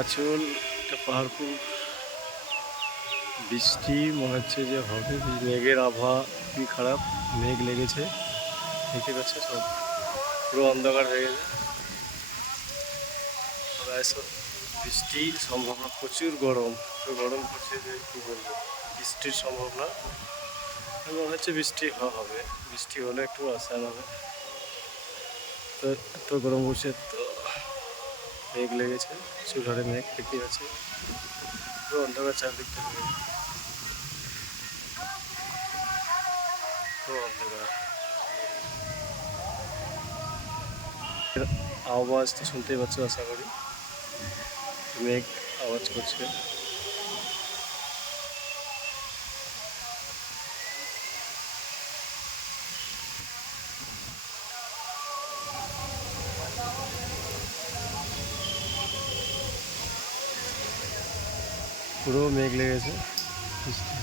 আঁচল একটা পাহাড়পুর বৃষ্টি মনে হচ্ছে যে হবে। মেঘের আবহাওয়া খুবই খারাপ, মেঘ লেগেছে, দেখতে পাচ্ছে সব পুরো অন্ধকার হয়ে গেছে। প্রায় সব বৃষ্টি সম্ভাবনা, প্রচুর গরম, তো গরম করছে যে কী বলবো, বৃষ্টির সম্ভাবনা মনে হচ্ছে বৃষ্টি হবে, বৃষ্টি হলে একটু আসান হবে। তো এত গরম করছে, তো মেঘ লেগেছে, প্রচুর হারে মেঘ দেখতে পাচ্ছে, পুরো অন্ধকার চারদিকটা মেঘ, পুরো অন্ধকার। আওয়াজ তো শুনতেই পাচ্ছ আশা করি, মেঘ আওয়াজ করছে। পুরো মেঘ লেগেছে, বৃষ্টি।